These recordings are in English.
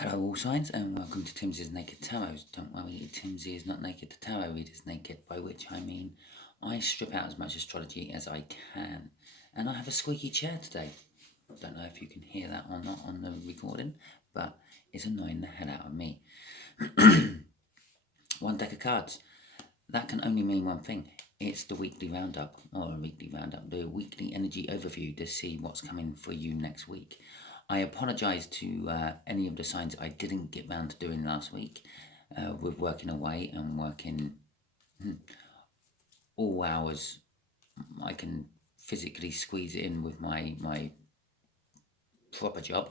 Hello all signs and welcome to Timsy's Naked Tarot. Don't worry, Timsy is not naked, the tarot reader's naked, by which I mean I strip out as much astrology as I can. And I have a squeaky chair today. Don't know if you can hear that or not on the recording, but it's annoying the hell out of me. One deck of cards. That can only mean one thing. It's the weekly roundup, the weekly energy overview to see what's coming for you next week. I apologise to any of the signs I didn't get round to doing last week with working away and working all hours I can physically squeeze it in with my proper job,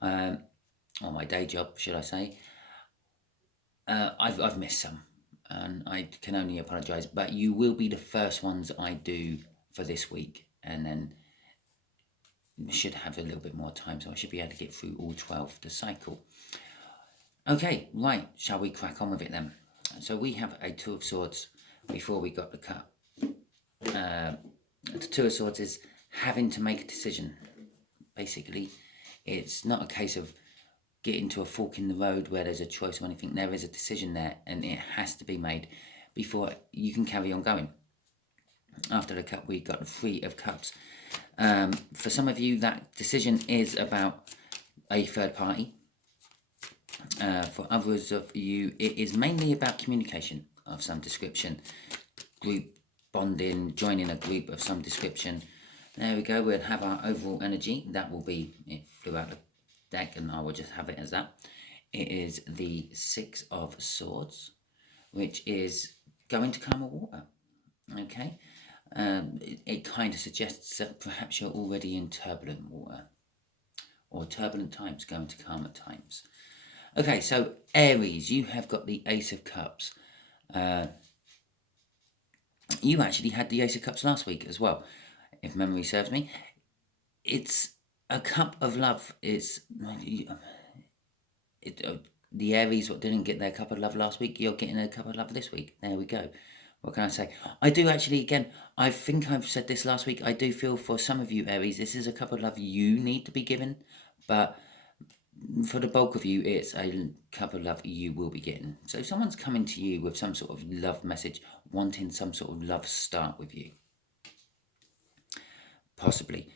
or my day job, should I say. I've missed some, and I can only apologise, but you will be the first ones I do for this week, and then should have a little bit more time, so I should be able to get through all 12 the cycle. Okay, right, shall we crack on with it then? So we have a Two of Swords before we got the cut. The Two of Swords is having to make a decision. Basically, it's not a case of getting to a fork in the road where there's a choice or anything. There is a decision there, and it has to be made before you can carry on going. After the cut, we got the Three of Cups. For some of you, that decision is about a third party. For others of you, it is mainly about communication of some description, group bonding, joining a group of some description. There we go. We'll have our overall energy. That will be, it flew out the deck and I will just have it as that. It is the Six of Swords, which is going to calmer water. Okay. It kind of suggests that perhaps you're already in turbulent water, or turbulent times going to calmer times. Okay, so Aries, you have got the Ace of Cups. You actually had the Ace of Cups last week as well, if memory serves me. It's a cup of love. It's the Aries what didn't get their cup of love last week, you're getting a cup of love this week. There we go. What can I say? I do actually, again, I think I've said this last week, I do feel for some of you Aries, this is a cup of love you need to be given, but for the bulk of you, it's a cup of love you will be getting. So someone's coming to you with some sort of love message, wanting some sort of love start with you. Possibly.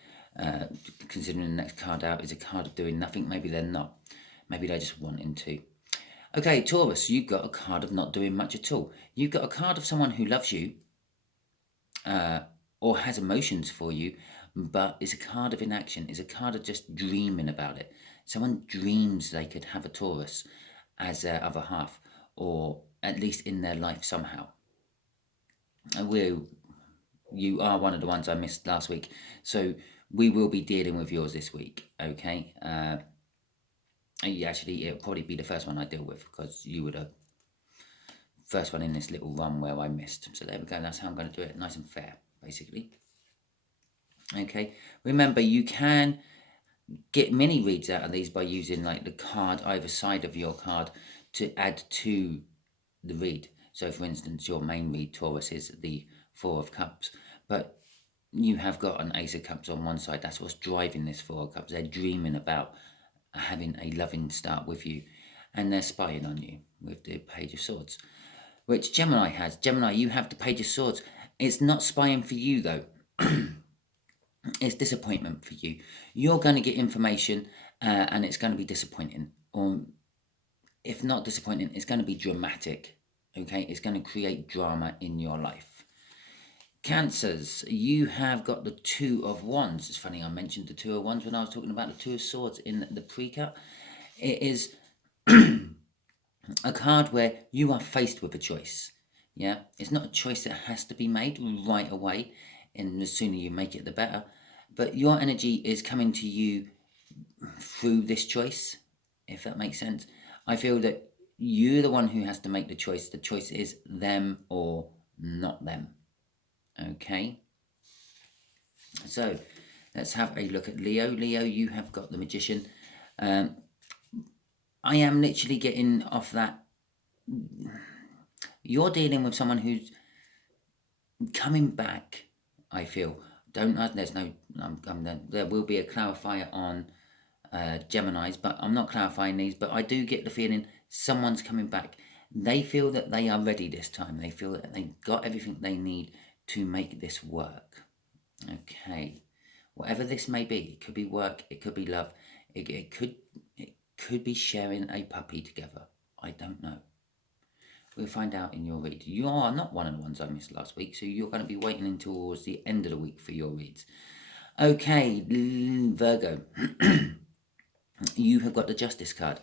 Considering the next card out is a card of doing nothing, maybe they're not. Maybe they're just wanting to. Okay, Taurus, you've got a card of not doing much at all. You've got a card of someone who loves you, or has emotions for you, but it's a card of inaction. It's a card of just dreaming about it. Someone dreams they could have a Taurus as their other half, or at least in their life somehow. You are one of the ones I missed last week, so we will be dealing with yours this week, okay? Actually, it'll probably be the first one I deal with, because you were the first one in this little run where I missed. So there we go, that's how I'm going to do it, nice and fair, basically. Okay, remember, you can get mini reads out of these by using like the card either side of your card to add to the read. So for instance, your main read, Taurus, is the Four of Cups, but you have got an Ace of Cups on one side. That's what's driving this Four of Cups. They're dreaming about having a loving start with you, and they're spying on you with the Page of Swords, which Gemini has. Gemini, you have the Page of Swords. It's not spying for you though. It's disappointment for you. You're going to get information and it's going to be disappointing, or if not disappointing, it's going to be dramatic. Okay, it's going to create drama in your life. Cancers, you have got the Two of Wands. It's funny, I mentioned the Two of Wands when I was talking about the Two of Swords in the pre-cut. It is a card where you are faced with a choice. Yeah, it's not a choice that has to be made right away, and the sooner you make it, the better. But your energy is coming to you through this choice, if that makes sense. I feel that you're the one who has to make the choice. The choice is them or not them. Okay, so let's have a look at Leo. Leo, you have got the Magician. I am literally getting off that. You're dealing with someone who's coming back, I feel. There's no, there will be a clarifier on Geminis, but I'm not clarifying these, but I do get the feeling someone's coming back. They feel that they are ready this time. They feel that they've got everything they need to make this work. Okay. Whatever this may be, it could be work, it could be love, it could be sharing a puppy together. I don't know. We'll find out in your read. You are not one of the ones I missed last week, so you're going to be waiting until towards the end of the week for your reads. Okay, Virgo. You have got the Justice card.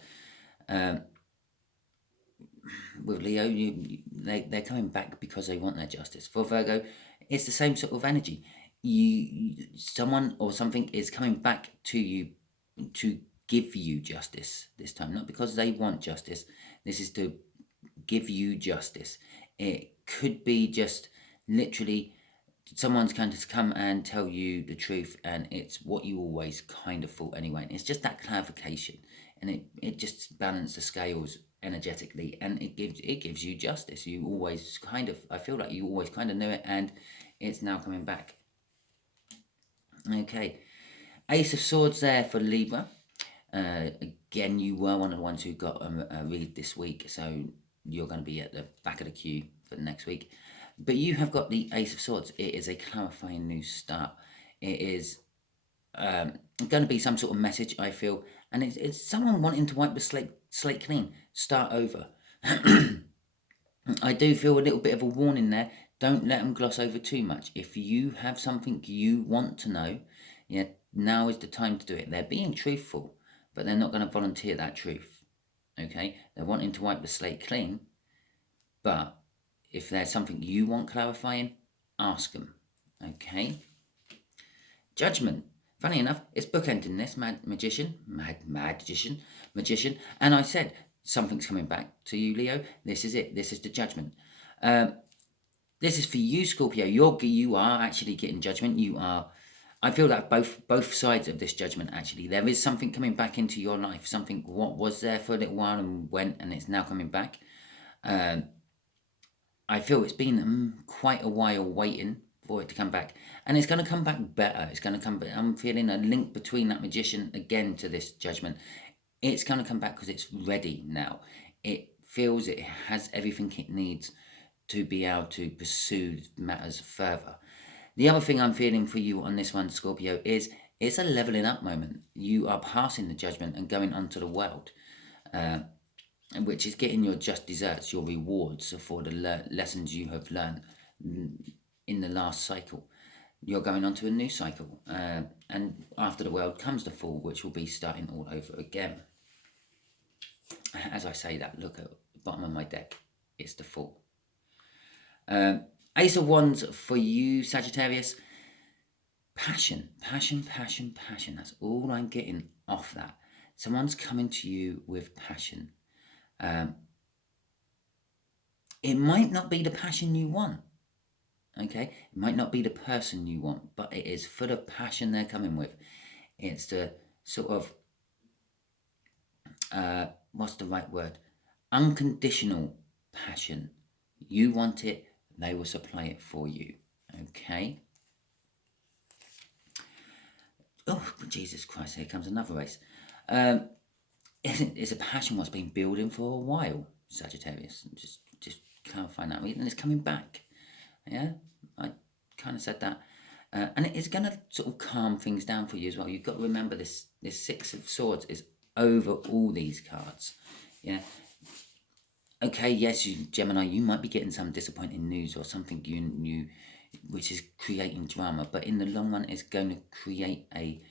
With Leo, they're coming back because they want their justice. For Virgo, it's the same sort of energy. Someone or something is coming back to you to give you justice this time, not because they want justice. This is to give you justice. It could be just literally someone's going to come and tell you the truth, and it's what you always kind of thought anyway. And it's just that clarification, and it just balances the scales energetically, and it gives you justice. You always kind of, I feel like you always kind of knew it, and it's now coming back. Okay, Ace of Swords there for Libra. Again, you were one of the ones who got a read this week, so you're going to be at the back of the queue for the next week. But you have got the Ace of Swords. It is a clarifying new start. It is going to be some sort of message, I feel, and it's someone wanting to wipe the slate clean, start over. I do feel a little bit of a warning there. Don't let them gloss over too much. If you have something you want to know, yeah, now is the time to do it. They're being truthful, but they're not going to volunteer that truth. Okay, they're wanting to wipe the slate clean, but if there's something you want clarifying, ask them. Okay. Judgment. Funny enough, it's bookending this magician, and I said something's coming back to you, Leo. This is it. This is the judgment. This is for you, Scorpio. You are actually getting judgment. You are. I feel that both sides of this judgment, actually. There is something coming back into your life. Something what was there for a little while and went, and it's now coming back. I feel it's been quite a while waiting for it to come back. And it's going to come back better. It's going to come back. I'm feeling a link between that magician again to this judgment. It's going to come back because it's ready now. It feels it has everything it needs to be able to pursue matters further. The other thing I'm feeling for you on this one, Scorpio, is it's a leveling up moment. You are passing the judgment and going onto the world, which is getting your just desserts, your rewards for the lessons you have learned in the last cycle. You're going on to a new cycle, and after the world comes the fall, which will be starting all over again. As I say that, look at the bottom of my deck, it's the fall. Ace of Wands for you, Sagittarius. Passion. That's all I'm getting off that. Someone's coming to you with passion. It might not be the passion you want. Okay, it might not be the person you want, but it is full of passion they're coming with. It's the sort of, what's the right word? Unconditional passion. You want it, they will supply it for you. Okay. Oh, Jesus Christ, here comes another race. It's a passion what's been building for a while, Sagittarius. Just clarifying that. And it's coming back. Yeah, I kind of said that. And it is going to sort of calm things down for you as well. You've got to remember this Six of Swords is over all these cards. Yeah. Okay, yes, Gemini, you might be getting some disappointing news or something you which is creating drama, but in the long run, it's going to create a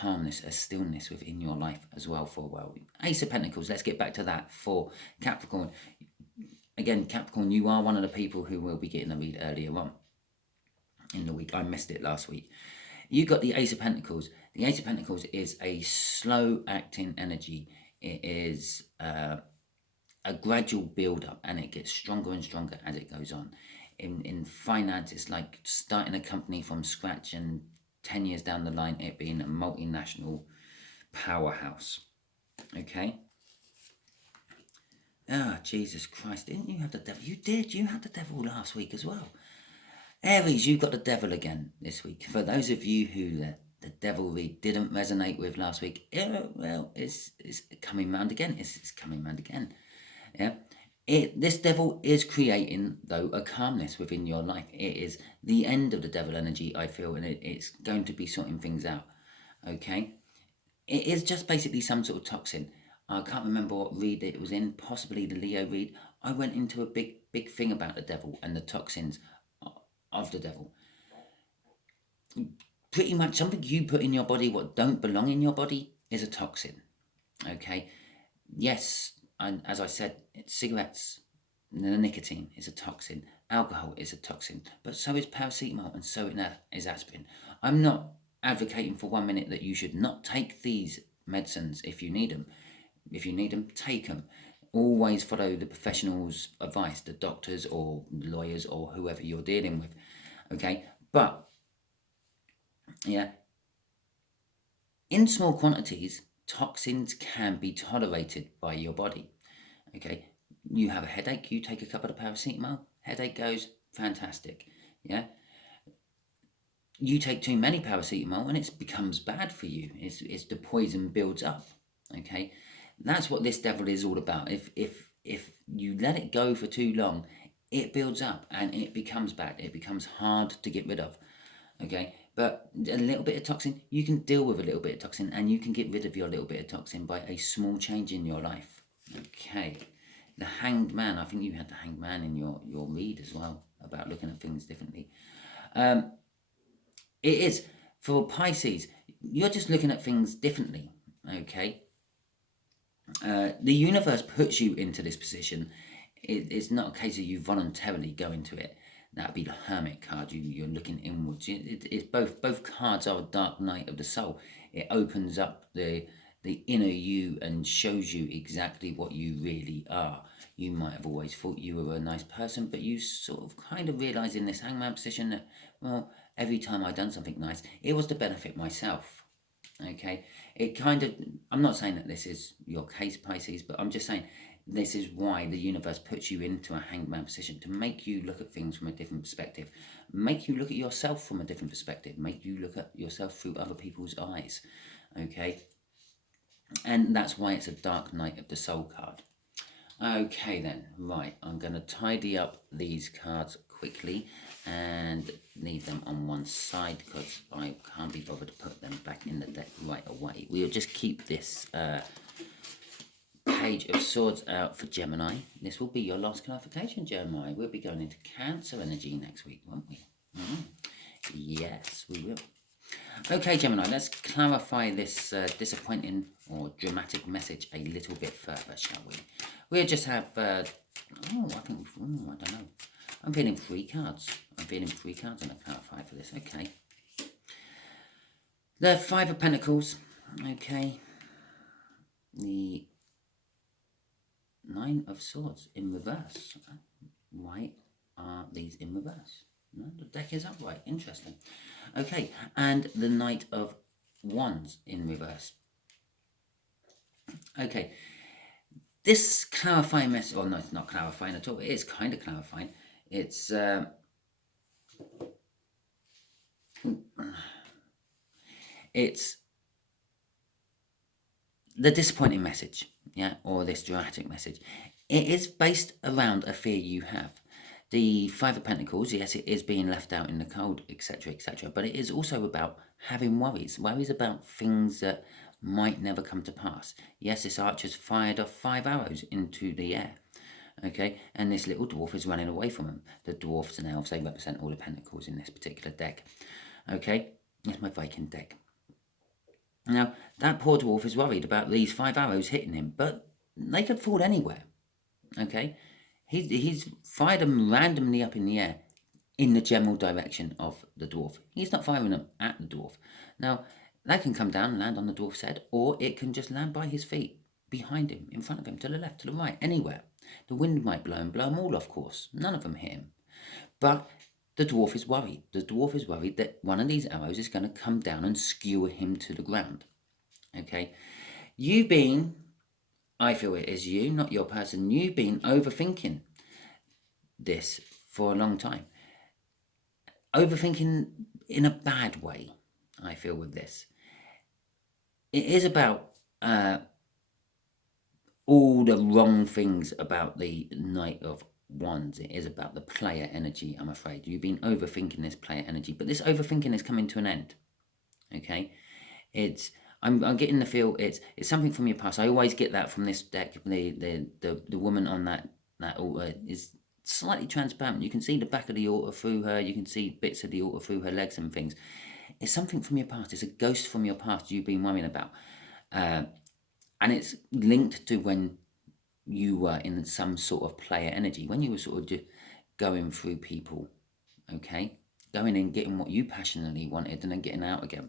calmness, a stillness within your life as well for a while. Ace of Pentacles, let's get back to that for Capricorn. Again, Capricorn, you are one of the people who will be getting a read earlier on in the week. I missed it last week. You got the Ace of Pentacles. The Ace of Pentacles is a slow-acting energy. It is a gradual build-up, and it gets stronger and stronger as it goes on. In finance, it's like starting a company from scratch and 10 years down the line, it being a multinational powerhouse. Okay? Ah, oh, Jesus Christ, didn't you have the devil? You did, you had the devil last week as well. Aries, you've got the devil again this week. For those of you who the devil read didn't resonate with last week, well, it's coming round again. It's coming round again. Yeah. This devil is creating, though, a calmness within your life. It is the end of the devil energy, I feel, and it's going to be sorting things out. Okay. It is just basically some sort of toxin. I can't remember what read it was in, possibly the Leo read. I went into a big thing about the devil and the toxins of the devil. Pretty much something you put in your body what don't belong in your body is a toxin. Okay. Yes, and as I said, cigarettes, the nicotine is a toxin. Alcohol is a toxin, but so is paracetamol and so is aspirin. I'm not advocating for 1 minute that you should not take these medicines if you need them. If you need them, take them. Always follow the professionals' advice, the doctors or lawyers or whoever you're dealing with. Okay, but yeah, in small quantities, toxins can be tolerated by your body. Okay, you have a headache, you take a couple of paracetamol, headache goes, fantastic. Yeah, you take too many paracetamol and it becomes bad for you. It's the poison builds up. Okay, that's what this devil is all about. If you let it go for too long, it builds up and it becomes bad. It becomes hard to get rid of. Okay, but a little bit of toxin, you can deal with a little bit of toxin and you can get rid of your little bit of toxin by a small change in your life. Okay, the Hanged Man, I think you had the Hanged Man in your read as well, about looking at things differently. It is, for Pisces, you're just looking at things differently, okay? The universe puts you into this position. It's not a case of you voluntarily go into it. That'd be the Hermit card. You're looking inwards. It's both cards are a dark night of the soul. It opens up the inner you and shows you exactly what you really are. You might have always thought you were a nice person, but you sort of kind of realise in this hangman position that, well, every time I've done something nice, it was to benefit myself. Okay, it kind of, I'm not saying that this is your case, Pisces, but I'm just saying this is why the universe puts you into a hangman position, to make you look at things from a different perspective, make you look at yourself from a different perspective, make you look at yourself through other people's eyes. Okay, and that's why it's a dark night of the soul card. Okay then, right, I'm going to tidy up these cards quickly and leave them on one side because I can't be bothered to put them back in the deck right away. We'll just keep this Page of Swords out for Gemini. This will be your last clarification, Gemini. We'll be going into Cancer energy next week, won't we? Yes, we will. Okay, Gemini, let's clarify this disappointing or dramatic message a little bit further, shall we? We'll just have, I don't know. I'm feeling 3 cards. I'm going to clarify for this. Okay. The 5 of Pentacles. Okay. The 9 of Swords in reverse. Why are these in reverse? No, the deck is upright. Interesting. Okay, and the Knight of Wands in reverse. Okay, this clarifying message, or no, it's not clarifying at all. It is kind of clarifying. It's the disappointing message, yeah, or this dramatic message. It is based around a fear you have. The 5 of Pentacles, yes, it is being left out in the cold, etc., etc. But it is also about having worries about things that might never come to pass. Yes, this archer's fired off 5 arrows into the air, okay? And this little dwarf is running away from him. The dwarfs and elves, they represent all the pentacles in this particular deck, okay? It's my Viking deck. Now, that poor dwarf is worried about these 5 arrows hitting him, but they could fall anywhere, okay? He's fired them randomly up in the air in the general direction of the dwarf. He's not firing them at the dwarf. Now, that can come down and land on the dwarf's head, or it can just land by his feet, behind him, in front of him, to the left, to the right, anywhere. The wind might blow them all off course. None of them hit him. But the dwarf is worried. The dwarf is worried that one of these arrows is going to come down and skewer him to the ground. Okay? I feel it is you, not your person. You've been overthinking this for a long time. Overthinking in a bad way. I feel, with this. It is about all the wrong things about the Knight of Wands. It is about the player energy, I'm afraid. You've been overthinking this player energy, but this overthinking is coming to an end. Okay? I'm getting the feel it's something from your past. I always get that from this deck. The woman on that altar is slightly transparent. You can see the back of the altar through her. You can see bits of the altar through her legs and things. It's something from your past. It's a ghost from your past you've been worrying about. And it's linked to when you were in some sort of player energy, when you were sort of just going through people, okay? Going in, getting what you passionately wanted, and then getting out again.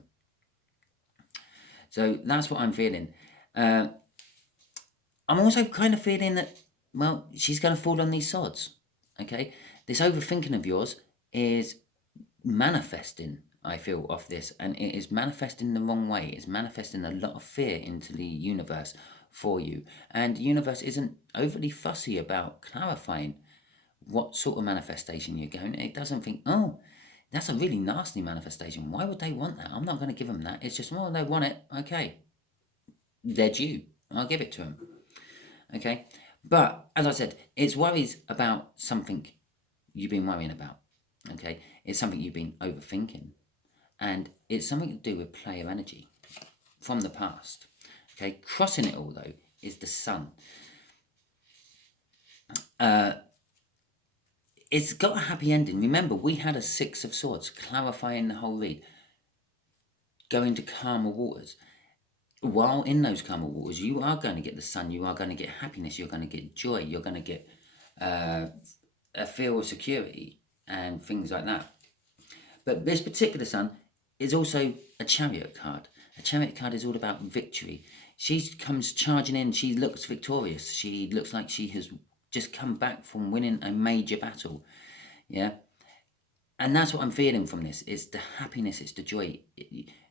So that's what I'm feeling. I'm also kind of feeling that, well, she's going to fall on these sods, okay? This overthinking of yours is manifesting, I feel, off this, and it is manifesting the wrong way. It's manifesting a lot of fear into the universe for you, and the universe isn't overly fussy about clarifying what sort of manifestation you're going. It doesn't think, oh, that's a really nasty manifestation. Why would they want that? I'm not going to give them that. It's just, well, they want it. Okay, they're due. I'll give it to them. Okay, but as I said, it's worries about something you've been worrying about. Okay, it's something you've been overthinking, and it's something to do with player energy from the past. Okay, crossing it all though is the sun. It's got a happy ending. Remember, we had a Six of Swords clarifying the whole read. Going to calmer waters. While in those calmer waters, you are going to get the sun. You are going to get happiness. You're going to get joy. You're going to get a feel of security and things like that. But this particular sun is also a Chariot card. A Chariot card is all about victory. She comes charging in. She looks victorious. She looks like she has just come back from winning a major battle. Yeah. And that's what I'm feeling from this. It's the happiness. It's the joy.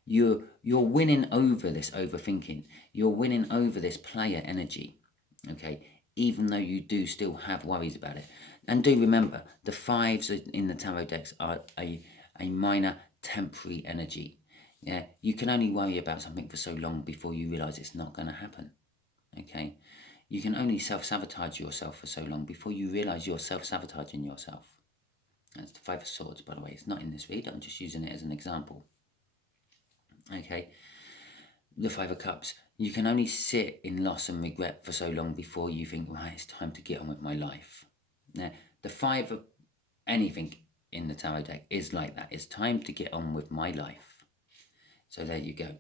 You're winning over this overthinking. You're winning over this player energy. Okay. Even though you do still have worries about it. And do remember, the fives in the tarot decks are a minor temporary energy. Yeah. You can only worry about something for so long before you realise it's not going to happen. Okay. You can only self-sabotage yourself for so long before you realise you're self-sabotaging yourself. That's the Five of Swords, by the way. It's not in this read. I'm just using it as an example. Okay. The Five of Cups. You can only sit in loss and regret for so long before you think, right, it's time to get on with my life. Now, the Five of anything in the tarot deck is like that. It's time to get on with my life. So there you go.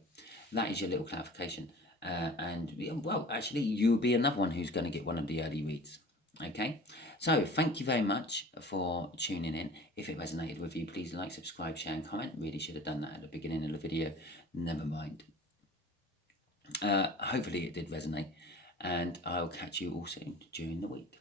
That is your little clarification. And, well, actually, you'll be another one who's going to get one of the early reads. Okay, so thank you very much for tuning in. If it resonated with you, please like, subscribe, share and comment. Really should have done that at the beginning of the video. Never mind. Hopefully it did resonate, and I'll catch you all soon during the week.